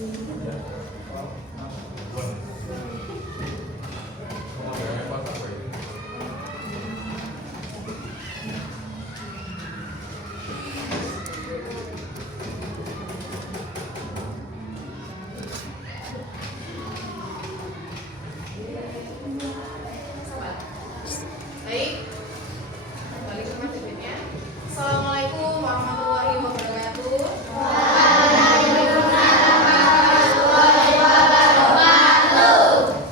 Baik, kembali ke materinya. Assalamualaikum warahmatullahi wabarakatuh.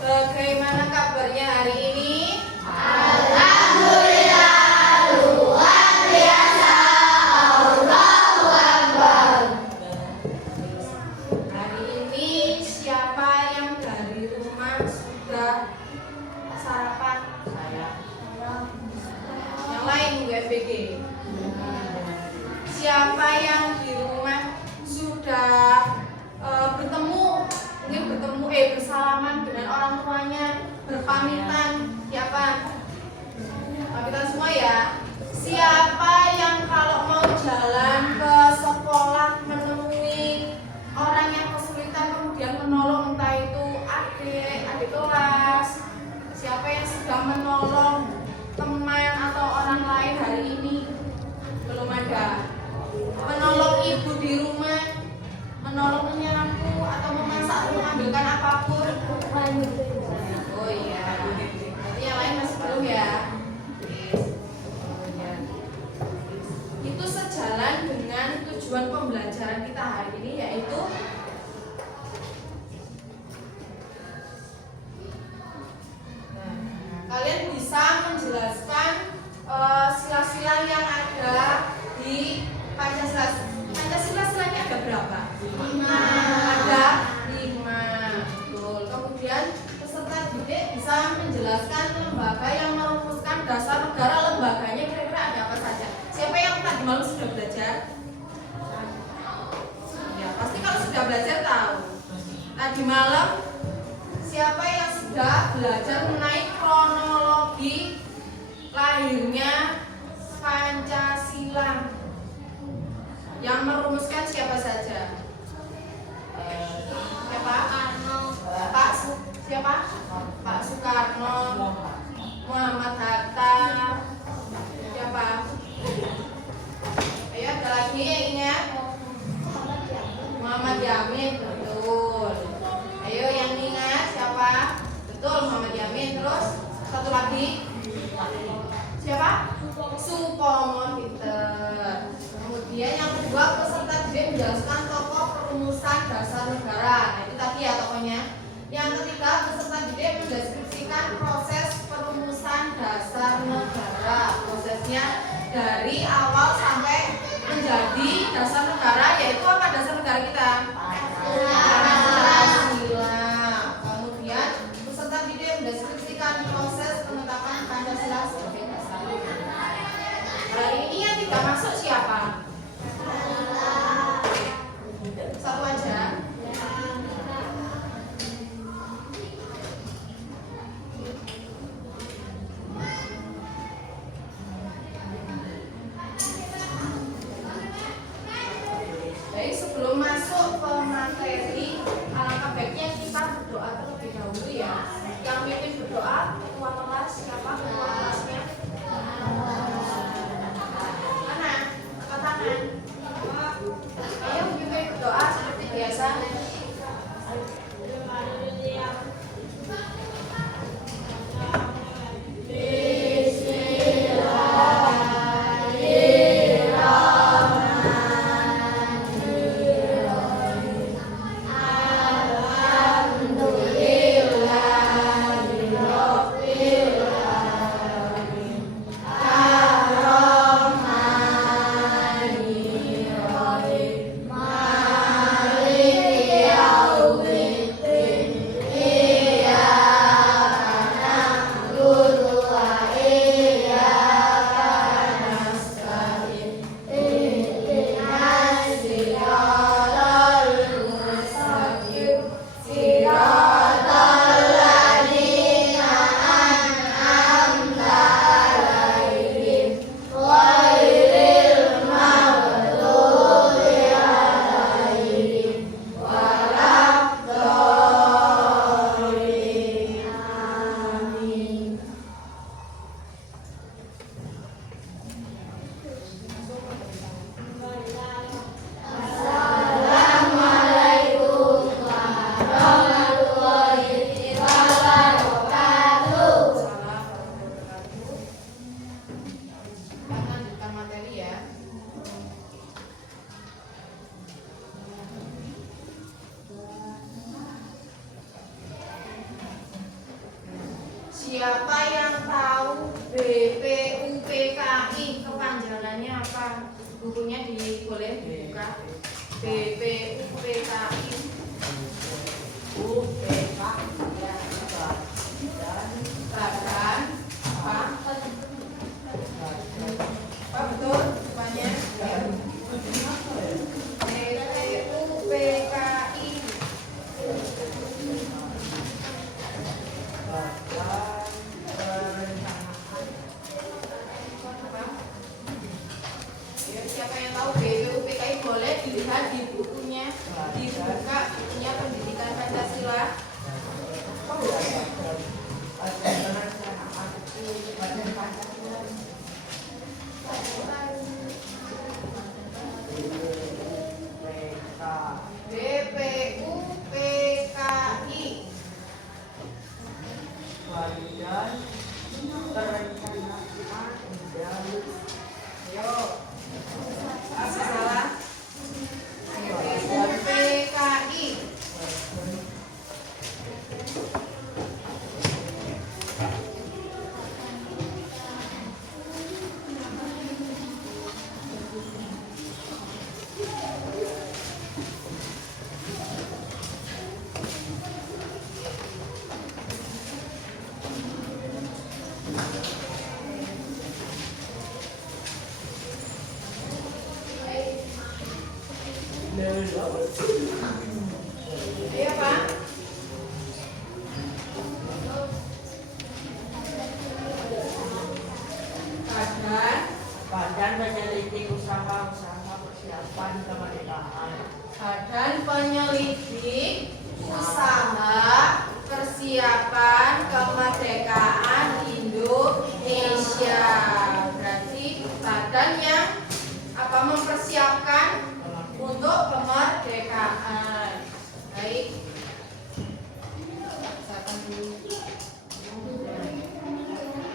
Bagaimana kabarnya hari ini? Alhamdulillah, luar biasa. Allahu Akbar. Hari ini siapa yang dari rumah sudah sarapan? Yang lain UFBG. Siapa yang di rumah sudah bersalaman dengan orang tuanya, berpamitan? Siapa? Pamitan semua ya. Siapa yang kalau mau jalan ke sekolah menemui orang yang kesulitan kemudian menolong, entah itu adik kelas? Siapa yang sudah menolong teman atau orang lain hari ini? Belum ada. Menolong ibu di rumah, menolong menyapu atau memasak, mengambilkan apapun. Oh iya, berarti yang lain masih belum ya. Itu sejalan dengan tujuan pembelajaran kita hari ini, yaitu kalian bisa menjelaskan sila-sila yang ada di Pancasila. Pancasila-silanya ada berapa? 5. Ada 5. Betul. Kemudian peserta didik bisa menjelaskan lembaga yang merumuskan dasar negara. Lembaganya kira-kira ada apa saja? Siapa yang tadi malam sudah belajar? Ya, pasti kalau sudah belajar tahu. Tadi malam siapa yang sudah belajar mengenai kronologi lahirnya Pancasila? Yang merumuskan siapa saja? Siapa? Siapa? Pak Soekarno, Muhammad Hatta. Siapa? Ayo, ada lagi yang ingat? Muhammad Yamin, betul. Ayo yang ingat siapa? Betul, Muhammad Yamin. Terus satu lagi? Siapa? Supomo, pinter. Kemudian yang kedua, peserta didik menjelaskan tokoh perumusan dasar negara. Nah, itu tadi ya tokohnya. Yang ketiga, peserta didik mendeskripsikan proses perumusan dasar negara. Prosesnya dari awal sampai menjadi dasar negara, yaitu apa dasar negara kita? Pancasila. Kemudian peserta didik mendeskripsikan proses penetapan Pancasila sebagai dasar negara. Hari ini yang tidak masuk siapa? Satu aja. Jadi sebelum masuk ke materi, alangkah baiknya kita berdoa terlebih dahulu ya. Yang pimpin berdoa ketua kelas siapa? Ketua kelasnya? Mana? Angkat tangan. Ayo pimpin berdoa seperti biasa. Alhamdulillah. Siapa yang tahu BPUPKI kepanjangannya apa? Bukunya boleh dibuka. BPUPKI. Badan apa? Apa betul depannya? BPUPKI. Siapa yang tahu BPUPKI boleh dilihat di bukunya, dibuka bukunya Pendidikan Pancasila. BPUPKI. Ayo, masih salah. BPUPKI. Ayo Pak. Badan Penyelidik Usaha-usaha Persiapan Kemerdekaan. Badan Penyelidik Usaha Persiapan Kemerdekaan Indonesia. Berarti badan yang apa mempersiapkan untuk kemerdekaan. Baik.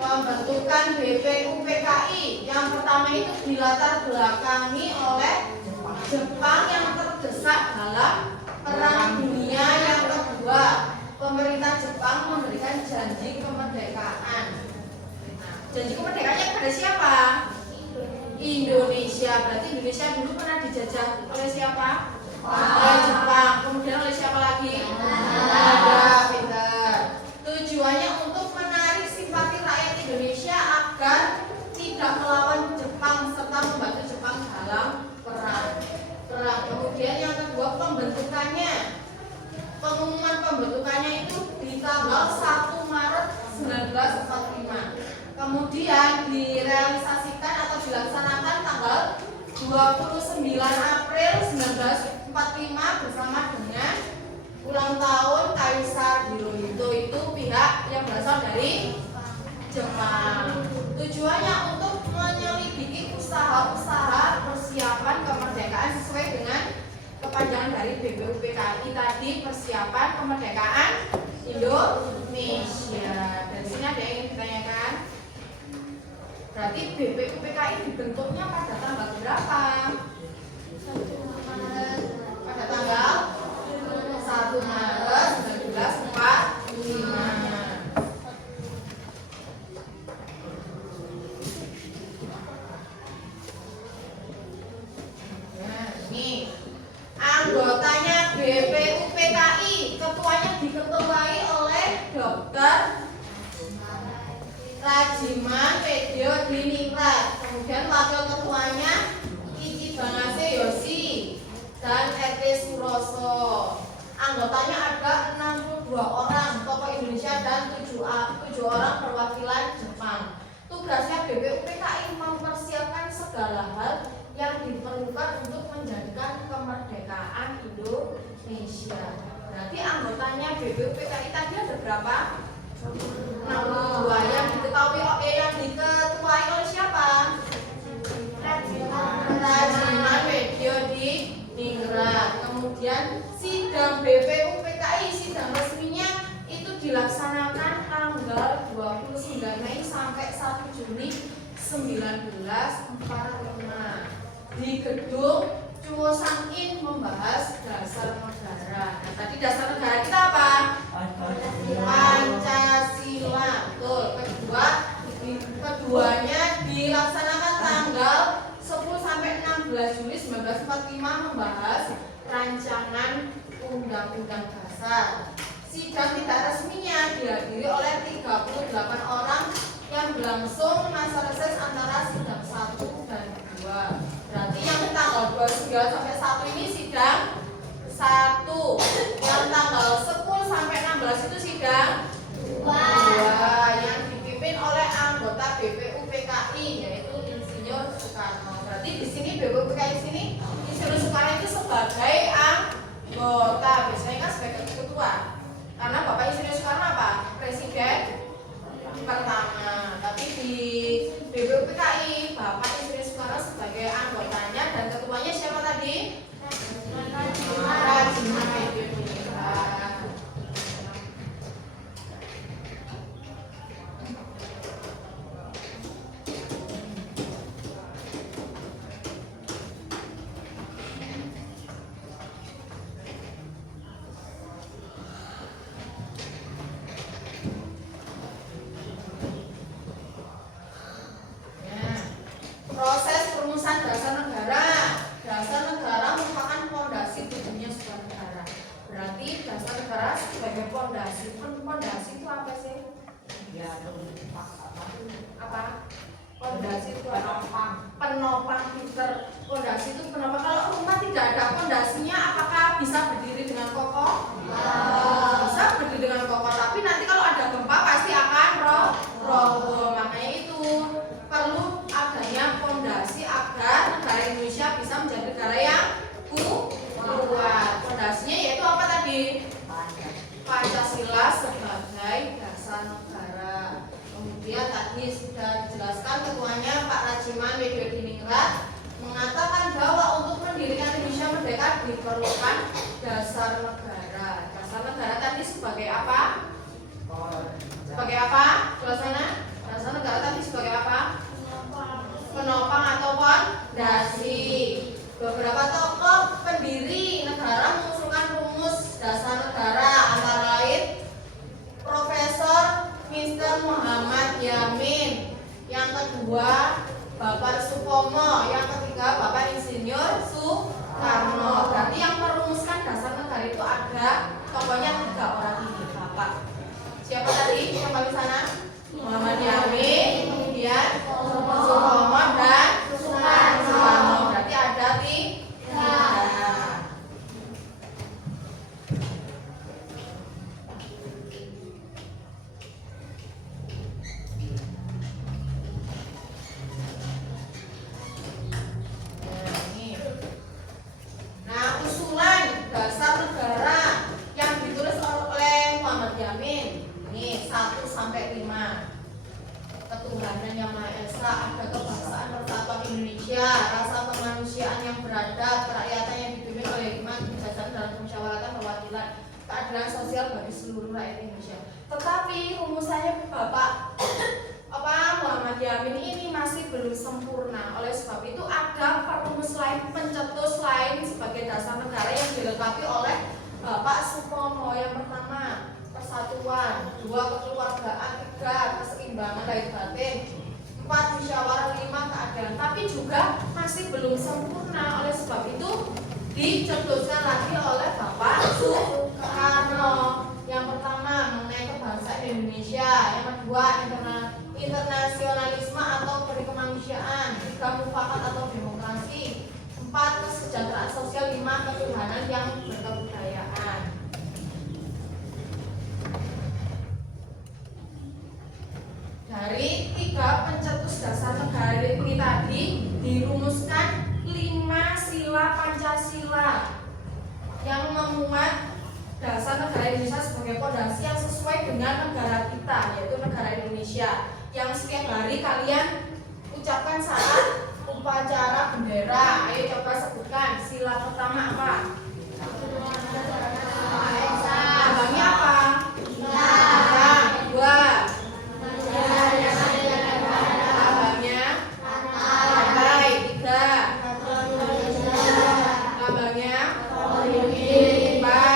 Pembentukan BPUPKI yang pertama itu dilatar belakangi oleh Jepang yang terdesak dalam Perang Dunia yang kedua. Pemerintah Jepang memberikan janji kemerdekaan. Nah, janji kemerdekaannya kepada siapa? Indonesia. Berarti Indonesia dulu pernah dijajah oleh siapa? Oleh Jepang. Kemudian oleh siapa lagi? Ada pintar. Tujuannya untuk menarik simpati rakyat Indonesia agar tidak melawan Jepang serta membantu Jepang dalam perang. Kemudian yang kedua pembentukannya. Pengumuman pembentukannya itu di tanggal 1 Maret 1945. Kemudian direalisasikan atau dilaksanakan tanggal 29 April 1945 bersama dengan ulang tahun Kaisar Hirohito. Itu pihak yang berasal dari Jepang. Tujuannya untuk menyelidiki usaha-usaha persiapan kemerdekaan sesuai dengan kepanjangan dari BPUPKI tadi, persiapan kemerdekaan Indonesia. Dan sini ada yang ingin ditanyakan. Berarti BPUPKI dibentuknya pada tanggal berapa? Pada tanggal 1 Maret 1945. Nah, ini anggotanya BPUPKI, ketuanya diketuai oleh Dr. Rajiman Pedyo Diningrat. Kemudian wakil ketuanya Ichibanase Yoshi dan RT Suroso. Anggotanya ada 62 orang tokoh Indonesia dan 7 orang perwakilan Jepang. Tugasnya BPUPKI mempersiapkan segala hal yang diperlukan untuk menjadikan kemerdekaan Indonesia. Berarti anggotanya BPUPKI tadi ada berapa? 62 yang diketahui yang diketuai oleh siapa? Rajiman Pedyo Diningrat. Kemudian sidang BPUPKI, sidang resminya itu dilaksanakan tanggal 29 Mei sampai 1 Juni 1945 di gedung Chuo Sang-in membahas dasar negara. Nah, tadi dasar negara kita apa? Pancasila. Betul. 16 Juli 1945 membahas rancangan Undang-Undang Dasar. Sidang tidak resminya dihadiri oleh 38 orang yang berlangsung masa reses antara sidang 1 dan 2. Berarti yang tanggal 29 sampai 1 ini sidang 1. Yang tanggal 10 sampai 16 itu sidang 2 yang dipimpin oleh anggota BPUPKI yaitu Insinyur Soekarno. Berarti di sini BPUPKI sini Insinyur Soekarno itu sebagai anggota, biasanya kan sebagai ketua. Karena Bapak Insinyur Soekarno apa? Presiden pertama. Tapi di BPUPKI Bapak Insinyur Soekarno sebagai anggotanya dan ketuanya siapa tadi? Rajiman Widya. Proses perumusan dasar negara. Dasar negara merupakan fondasi tubuhnya sebuah negara. Berarti dasar negara sebagai fondasi. Fondasi itu apa sih? Ya, Apa? Fondasi itu penopang. penopang pinter. Fondasi itu penopang. Kalau rumah tidak ada fondasinya, apakah bisa berdiri dengan kokoh? Bisa berdiri dengan kokoh. Tapi nanti kalau ada gempa pasti akan roboh. Makanya itu perlu adanya fondasi agar negara Indonesia bisa menjadi negara yang kuat. Fondasinya yaitu apa tadi? Pancasila sebagai dasar negara. Kemudian tadi sudah dijelaskan ketuanya Pak Rajiman Widya mengatakan bahwa untuk mendirikan Indonesia merdeka diperlukan dasar negara. Dasar negara tadi sebagai apa? Sebagai apa? Suasana? Dasar negara tadi sebagai apa? Penopang atau fondasi. Beberapa tokoh pendiri negara mengusulkan rumus dasar negara antara lain Profesor Mr. Muhammad Yamin, yang kedua Bapak Supomo, yang ketiga Bapak Insinyur Soekarno. Berarti yang merumuskan dasar negara itu ada tokohnya 3 orang ini. Bapak siapa tadi yang paling sana? Muhammad Yamin, kemudian Supomo dan Soekarno. Berarti ada 3. Nah, usulan dasar negara yang ditulis oleh Muhammad Yamin ini 1 sampai 5. Ketuhanan yang Maha Esa, ada kebangsaan persatuan Indonesia, rasa kemanusiaan yang beradab, kerakyatan yang dipimpin oleh hikmat, kebijaksanaan dalam musyawaratan perwakilan, keadilan sosial bagi seluruh rakyat Indonesia. Tetapi rumusannya Bapak Muhammad Yamin ini masih belum sempurna. Oleh sebab itu ada perumus lain, pencetus lain sebagai dasar negara yang dilengkapi oleh Bapak Supomo. Yang pertama persatuan, 2 kekeluargaan, 3 keseimbangan lahir batin, 4 musyawarah, 5 keadilan. Tapi juga masih belum sempurna. Oleh sebab itu dicetuskan lagi oleh Bapak Soekarno. Yang pertama mengenai kebangsaan Indonesia, yang kedua internasionalisme atau perikemanusiaan, 3 mufakat atau demokrasi, 4 kesejahteraan sosial, 5 ketuhanan yang berkebudayaan. Dari 3 pencetus dasar negara ini tadi dirumuskan 5 sila Pancasila yang memuat dasar negara Indonesia sebagai fondasi yang sesuai dengan negara kita, yaitu negara Indonesia, yang setiap hari kalian ucapkan saat upacara bendera. Ayo coba sebutkan. Sila pertama apa? Abangnya apa? Abang. Kedua abangnya abai. 3 abangnya 4 abangnya 5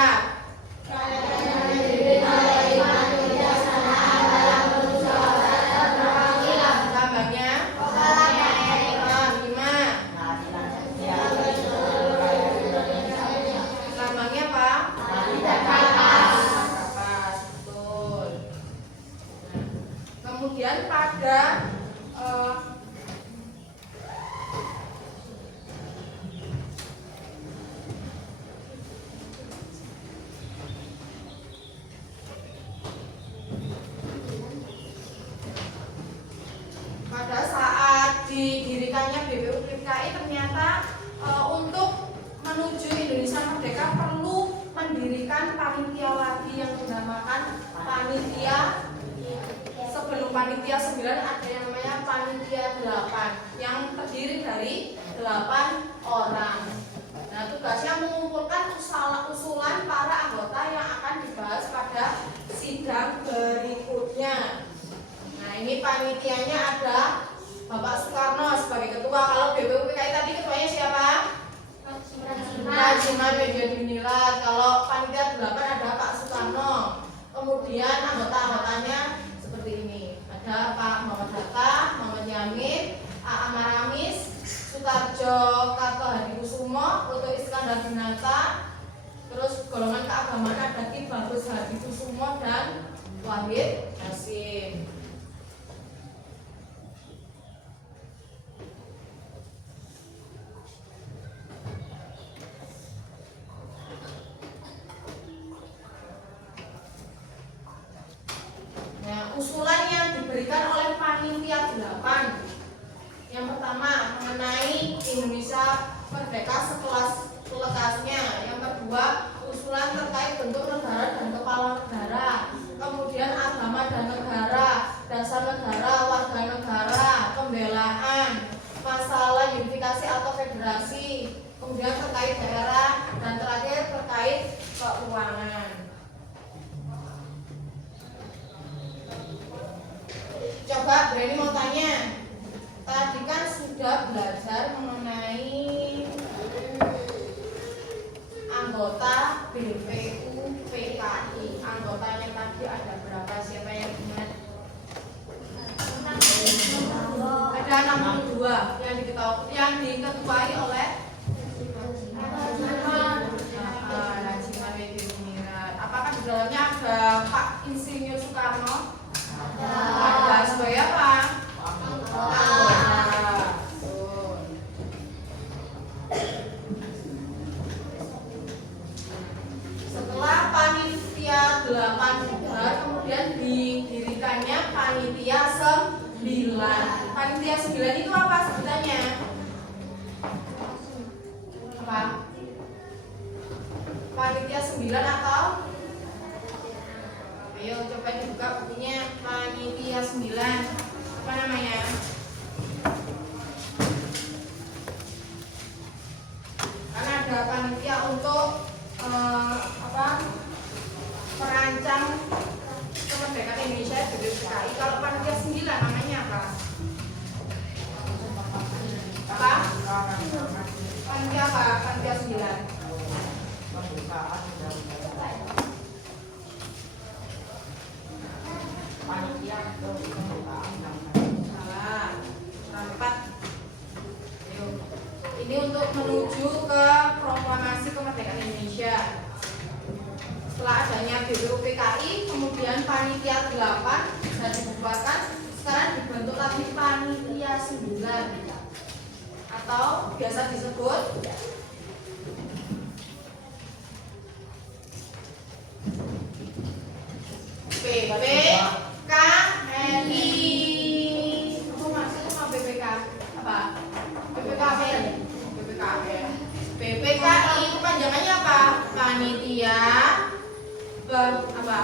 PKI ternyata untuk menuju Indonesia Merdeka perlu mendirikan panitia lagi yang dinamakan panitia. Sebelum panitia 9 ada yang namanya panitia 8 yang terdiri dari 8 orang. Nah, tugasnya mengumpulkan usulan para anggota yang akan dibahas pada sidang berikutnya. Nah, ini panitianya ada Bapak Soekarno sebagai ketua. Kalau BPUPKI tadi ketuanya siapa? Rajiman Media Diningrat. Kalau panitia 8 ada Pak Soekarno. Kemudian anggota-anggotanya seperti ini. Ada Pak Muhammad Hatta, Muhammad Yamin, A. Maramis, Sutarjo Karto Hadikusumo, Uto Iskandar Dinata. Terus golongan keagamaan ada Ki Bagus Hadikusumo dan Wahid Hasim. Usulan yang diberikan oleh panitia 8. Yang pertama mengenai Indonesia Merdeka selekasnya. Yang kedua usulan terkait bentuk negara dan kepala negara. Kemudian agama dan negara, dasar negara, warga negara, pembelaan, masalah unifikasi atau federasi. Kemudian terkait daerah dan terakhir terkait keuangan. Coba Breni mau tanya, tadi kan sudah belajar mengenai anggota BPUPKI. Anggotanya tadi ada berapa? Siapa yang ingat? Ada 62 yang diketuai oleh Rajiman Media Diningrat. Apakah di dalamnya ada Pak Insinyur Soekarno? Ada sebagai apa? Anggota. Setelah panitia 8 bubar, kemudian didirikannya panitia 9. Panitia 9 itu apa sebutannya? Apa? Panitia 9 atau? Ayo coba dibuka bukunya panitia 9. Apa namanya? Karena ada panitia untuk perancang kemerdekaan Indonesia BPUPKI. Kalau panitia 9 namanya apa? Apa? Panitia apa? Panitia 9. Panitia kemerdekaan. Salah. 4. Ini untuk menuju ke proklamasi kemerdekaan Indonesia. Setelah adanya BPUPKI, kemudian panitia 8 sudah dibubarkan. Sekarang dibentuk lagi panitia 9 atau biasa disebut PPKI. Kamu masuk sama PPK apa? PPKI. PPKI itu panjangannya apa? Panitia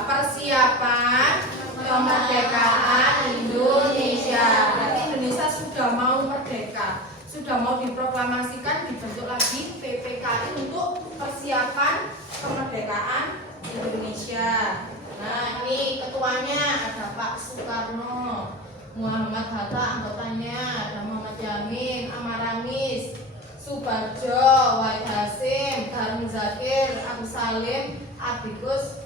persiapan kemerdekaan Indonesia. Berarti Indonesia sudah mau merdeka, sudah mau diproklamasikan, dibentuk lagi PPKI untuk persiapan kemerdekaan Indonesia. Nah, ini ketuanya ada Pak Soekarno, Muhammad Hatta anggotanya, ada Muhammad Yamin, Amaramis, Subarjo, Wahid Hasim, Darmin Zakir, Agus Salim, Abikus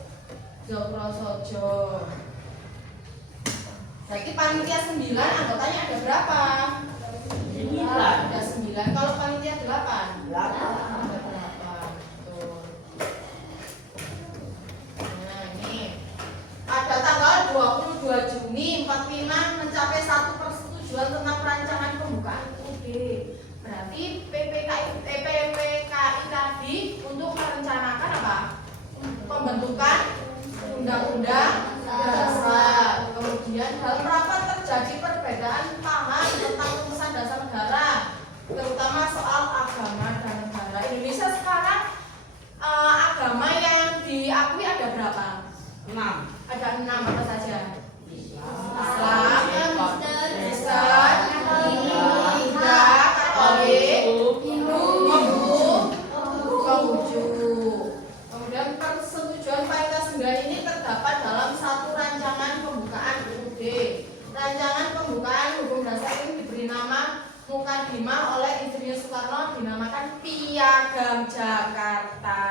Jokrosojo. Jadi panitia 9 anggotanya ada berapa? 9. Ada 9. Kalau panitia 8? 8. Ada 8. Tuh. Nah, ini pada tanggal 22 Juni 45 mencapai satu persetujuan tentang perancangan pembukaan UUD. Berarti PPKI tadi untuk merencanakan apa? Pembentukan undang-undang dasar. Kemudian dalam rapat terjadi perbedaan paham tentang rumusan dasar negara, terutama pertama soal agama dan negara. Indonesia sekarang agama yang diakui ada berapa? 6. Ada 6 apa saja? Islam, Kristen, Buddha, Katolik, Hindu, Konghucu. Kemudian persetujuan Partai 9 ini terdapat dalam satu rancangan pembukaan UUD. Rancangan pembukaan hukum dasar ini diberi nama Mukadimah oleh Insinyur Soekarno, dinamakan Piagam Jakarta.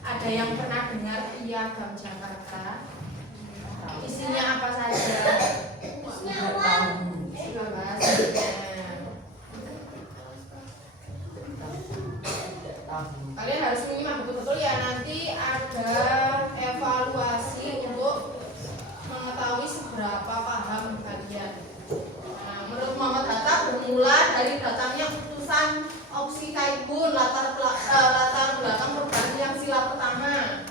Ada yang pernah dengar Piagam Jakarta? Isinya apa saja? Sudah bahas. Kalian harus menyimak betul-betul ya, nanti ada evaluasi untuk mengetahui seberapa paham kalian. Nah, menurut Muhammad Hatta bermula dari datangnya utusan Opsi Kaibun, latar belakang perubahan yang sila pertama,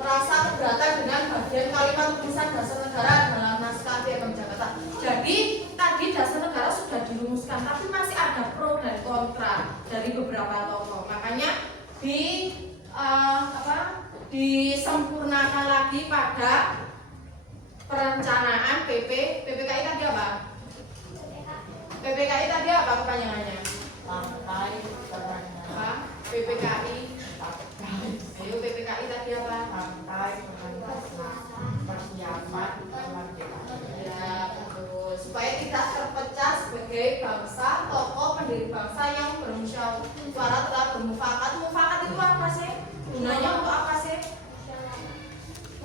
merasa keberatan dengan bagian kalimat tulisan dasar negara dalam naskah Piagam Jakarta. Jadi tadi dasar negara sudah dirumuskan, tapi masih ada pro dan kontra dari beberapa tokoh. Makanya disempurnakan lagi pada perencanaan PPKI tadi apa? PPKI tadi apa kepanjangannya? Partai Apa? PPKI. Ayo PPKI tadi apa? Partai Persiapan Kemerdekaan. Ya, betul. Supaya tidak terpecah sebagai bangsa, tokoh pendiri bangsa yang bermusyawarah telah bermufakat. Mufakat itu apa sih? Gunanya untuk apa sih?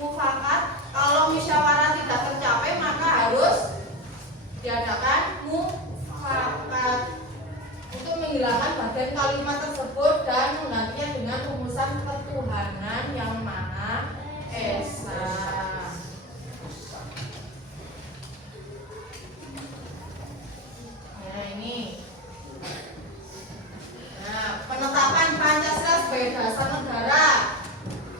Mufakat, kalau musyawarah tidak tercapai maka harus diadakan mufakat untuk menghilangkan bagian kalimat tersebut dan menggantinya dengan rumusan ketuhanan yang Maha Esa. Nah ini, penetapan Pancasila sebagai dasar negara.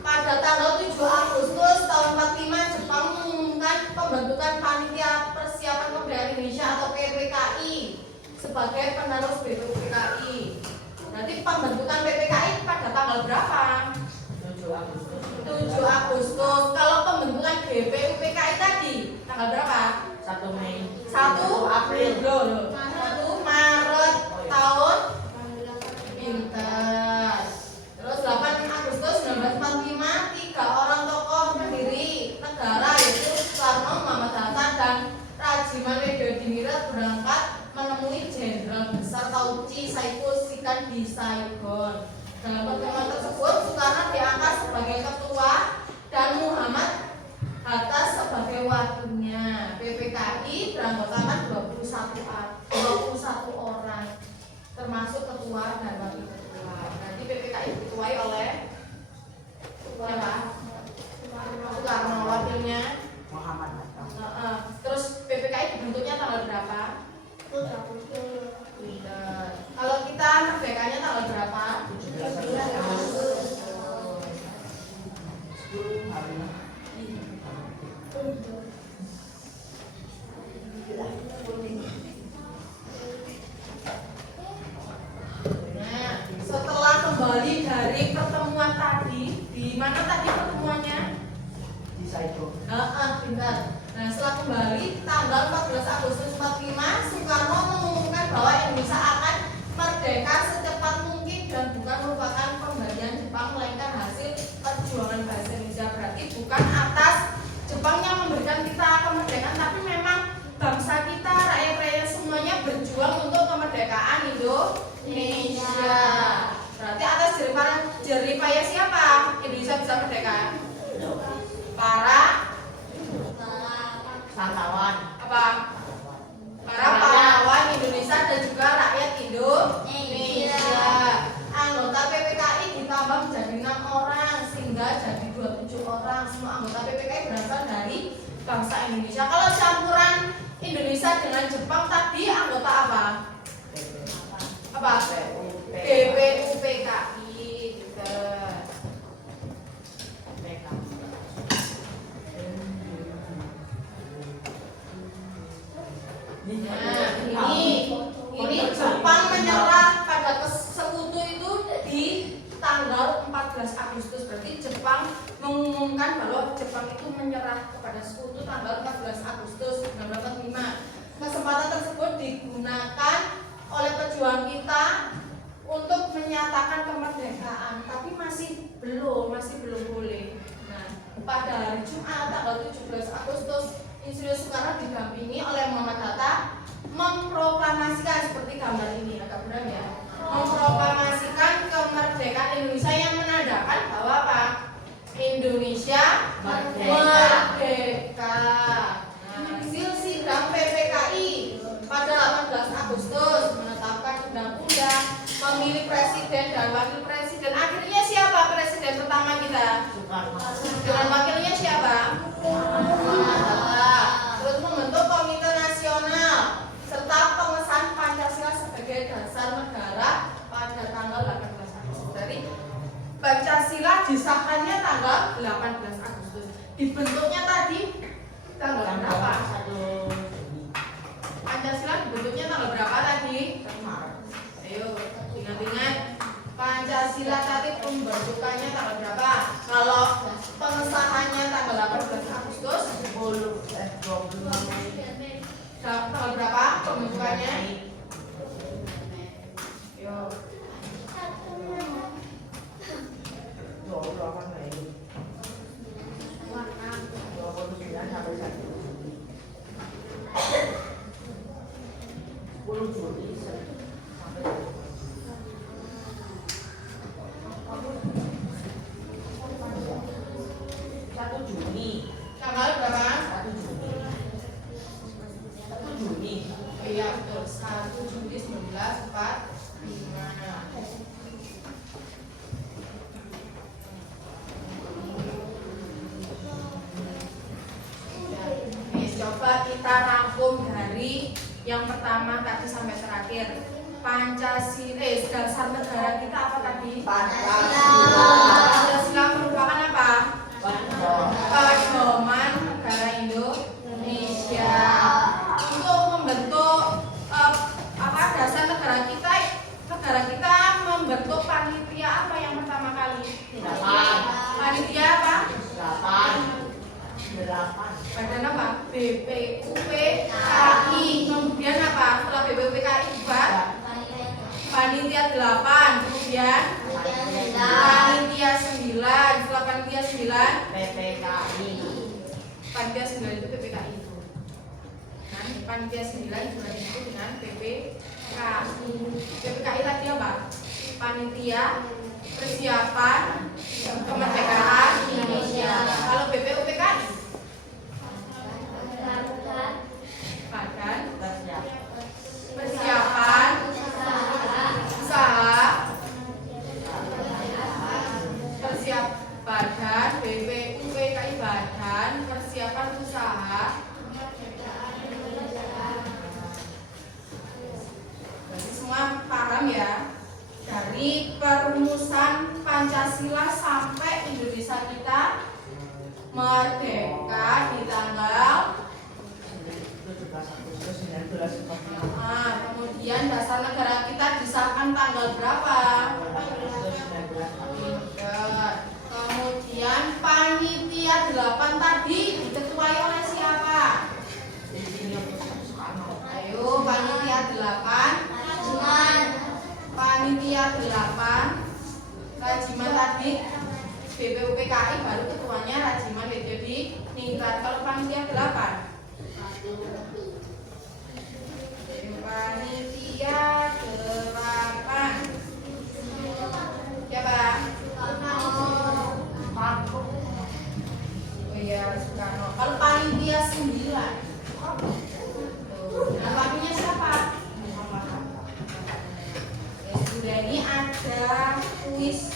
Pada tanggal 7 Agustus tahun 45 Jepang mengumumkan pembentukan Panitia Persiapan Kebudayaan Indonesia atau PPKI sebagai penerus BPUPKI. Nanti pembentukan PPKI pada tanggal berapa? 7 Agustus. 7 Agustus. Kalau pembentukan BPUPKI tadi tanggal berapa? 1 Mei. 1 April. 1 Maret tahun pinter. Terus 8 Agustus 1945 3 orang tokoh pendiri negara yaitu Soekarno, Muhammad Hatta dan Rajiman Weddiodiningrat berangkat menemui Jenderal Besar Tauci Saiku Sikan di Saigon. Dalam pertemuan tersebut Soekarno diangkat sebagai ketua dan Muhammad Hatta sebagai wakilnya. PPKI beranggotakan 21 orang termasuk ketua dan wakil ketua. Nanti PPKI diketuai oleh siapa? Soekarno, wakilnya Muhammad Hatta. Terus PPKI dibentuknya tanggal berapa? Kalau kita merdekanya tanggal berapa? 17 Agustus. Nah, setelah kembali dari pertemuan tadi, di mana tadi pertemuannya? Di Saigon. Benar. Nah, setelah kembali tanggal 14 Agustus 45, Soekarno mengumumkan bahwa Indonesia akan merdeka secepat mungkin dan bukan merupakan pemberian Jepang melainkan hasil perjuangan bangsa Indonesia. Berarti bukan atas Jepang yang memberikan kita kemerdekaan, tapi memang bangsa kita, rakyat-rakyat semuanya berjuang untuk kemerdekaan Indonesia. Berarti atas jeripaya siapa Indonesia bisa merdeka? Para Pahlawan. apa? Para pahlawan Indonesia dan juga rakyat Indonesia. Anggota PPKI ditambah menjadi 6 orang sehingga jadi 27 orang. Semua anggota PPKI berasal dari bangsa Indonesia. Kalau campuran Indonesia dengan Jepang tadi anggota apa? Apa? BPUPKI gitu. Nah, ini Jepang menyerah bahwa Jepang itu menyerah kepada Sekutu tanggal 14 Agustus 1945. Kesempatan tersebut digunakan oleh pejuang kita untuk menyatakan kemerdekaan, tapi masih belum boleh. Nah, pada hari Jumat tanggal 17 Agustus, Insinyur Soekarno didampingi oleh Muhammad Hatta memproklamasikan seperti gambar ini, agak berat ya. Memproklamasikan kemerdekaan Indonesia yang menandakan bahwa apa? Indonesia merdeka. Nah, hasil sidang PPKI pada 18 Agustus menetapkan undang-undang memilih presiden dan wakil presiden. Akhirnya siapa presiden pertama kita? Soekarno. Dengan wakilnya siapa? Muhammad Hatta. Terus membentuk Komite Nasional serta pengesahan Pancasila sebagai dasar negara pada tanggal 18 Agustus. Jadi Pancasila disahkannya tanggal 18 Agustus. Dibentuknya tadi tanggal berapa? 1 Juni. Pancasila dibentuknya tanggal berapa tadi? Maret. Ayo, ingat-ingat Pancasila tadi pembentukannya tanggal berapa? Kalau pengesahannya tanggal 18 Agustus, 20 tanggal berapa pembentukannya? Yo, 28 Mei. 29 sampai 1 Juni. 10 Juni sampai 1 Juni. tanggal berapa? 1 Juni. 1 Juni. Iya betul, 1 Juli 1945. Coba kita rangkum dari yang pertama tadi sampai terakhir. Pancasila, dasar negara kita apa tadi? Pancasila merupakan apa? Pedoman negara Indonesia. Untuk membentuk dasar negara kita membentuk panitia apa yang pertama kali? Panitia apa? 8. Badan apa? BPUPKI. Kemudian apa? Setelah BPUPKI buat panitia 8. Kemudian panitia 9. Setelah panitia 9 PPKI. panitia 9 itu PPKI itu. Dan panitia 9 juga disebut dengan PPKI. PPKI tadi apa? Panitia persiapan kemerdekaan Indonesia. Kalau BPUPKI badan persiapan usaha badan BPUPKI badan persiapan usaha. Jadi semua paham ya, dari perumusan Pancasila sampai Indonesia kita merdeka di tanggal 17 Agustus 1945. kemudian dasar negara kita disahkan tanggal berapa? Agustus 1945. Kemudian panitia 8 tadi diketuai oleh siapa? Insinyur Soekarno. Ayo panitia 8. Panitia 8 Rajiman tadi BPUPKI, baru ketuanya Rajiman jadi Ningrat. Kalau panitia 8 panitia 8 siapa? Oh iya, Soekarno. Kalau panitia 9 nah wakilnya siapa? Sudah ini ada kuis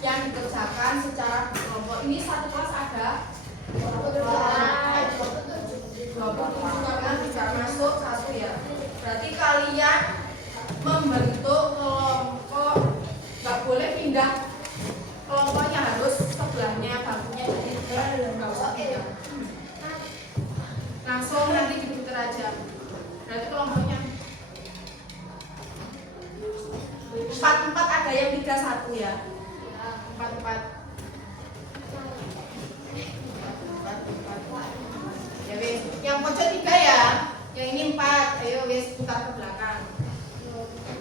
yang dikerjakan secara berkelompok. Ini satu kelas ada 27 karena tidak masuk satu ya. Berarti kalian membentuk kelompok, nggak boleh pindah kelompoknya, harus sebelahnya bangkunya, jadi nggak usah pindah. Langsung nanti diputar aja. Berarti kelompoknya 4 ada yang 3 1 ya. 4 Yang ini 4. Ayo wis putar ke belakang. Kelompok.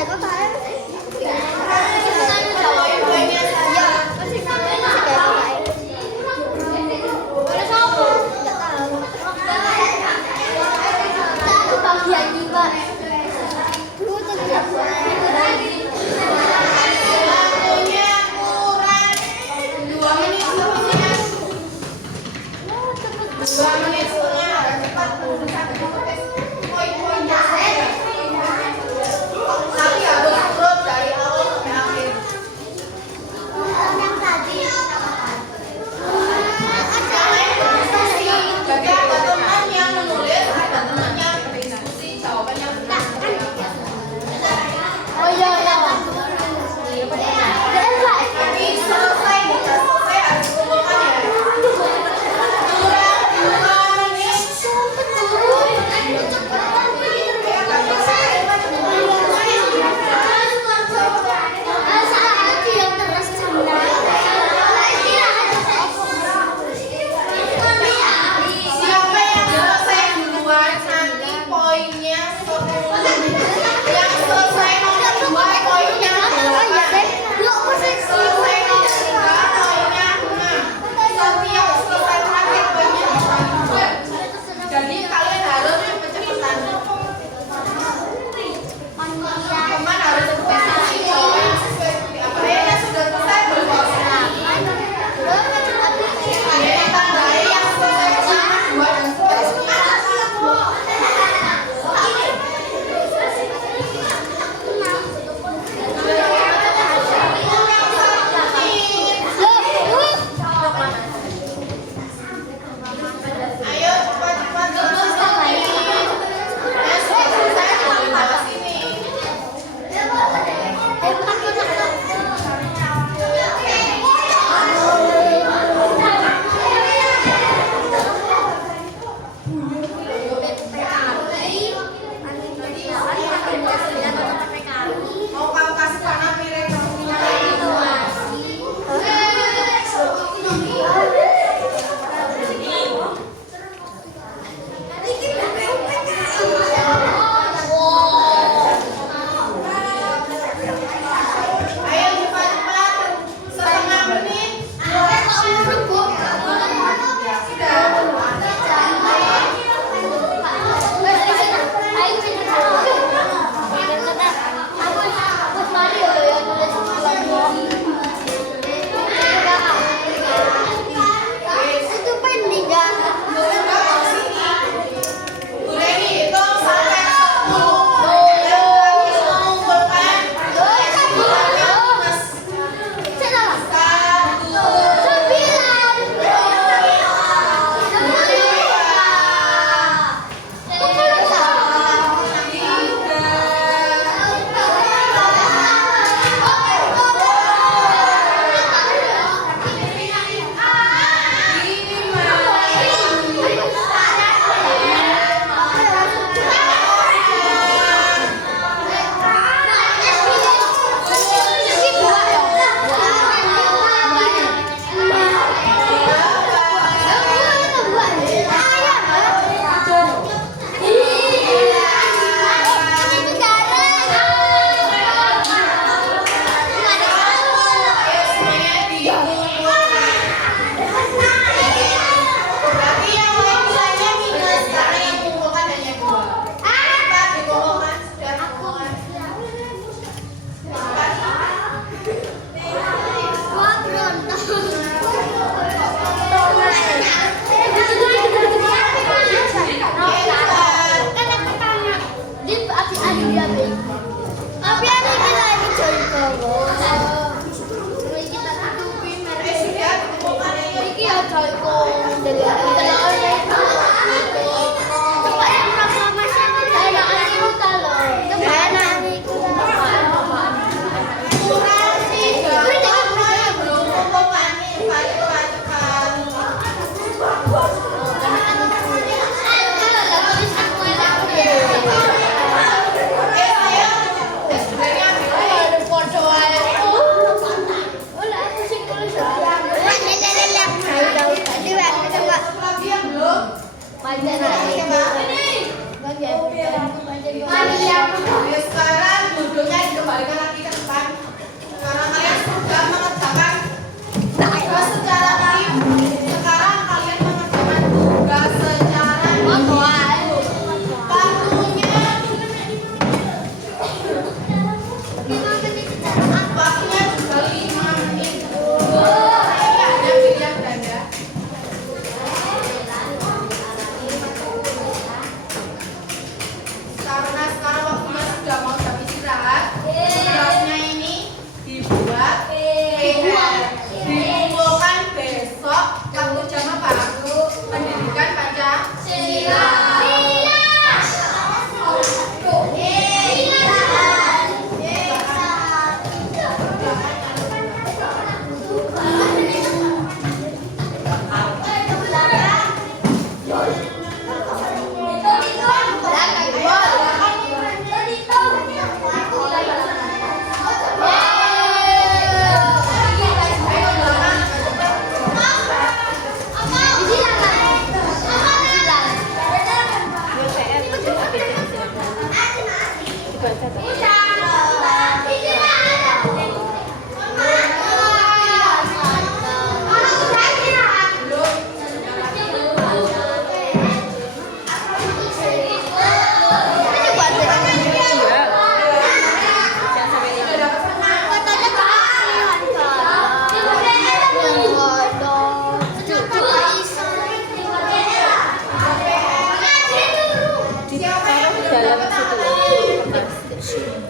Poin-poinnya saya. Waktunya kurang 2 menit sebetulnya. 2 menit setengah harus cepat menulis poin-poinnya saja. Tapi harus urut dari awal sampai akhir. Jadi ada teman yang menulis, ada teman yang berdiskusi, jawabannya benar. Tapi selesai, sudah selesai harus kumpulkan ya. Kurang 2 menit. Siapa yang selesai duluan nanti poinnya 10. Yang selesai nomor 2 poinnya 8. Selesai nomor 3 poinnya 6. Setiap selesai terakhir poinnya 2. Jadi kalian harus cepet-cepetan. Teman harus berdiskusi jawaban sesuai seperti apa. Rena sudah selesai belum? Rena tandai yang selesai pertama 2 dan seterusnya. Ayo cepat-cepat selesai. Yang sudah selesai boleh bawa sini. Mau kamu kasih warna piring kamu Ayo cepat-cepat. Setengah menit. Boleh dihitung sampai 10. Yang terakhir mengumpulkan minus 3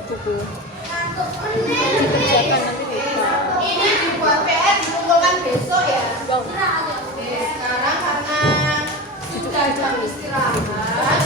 buku dikerjakan nanti lupa. Ini dibuat PR dikumpulkan besok ya. Bang, Oke, sekarang karena sudah jam istirahat,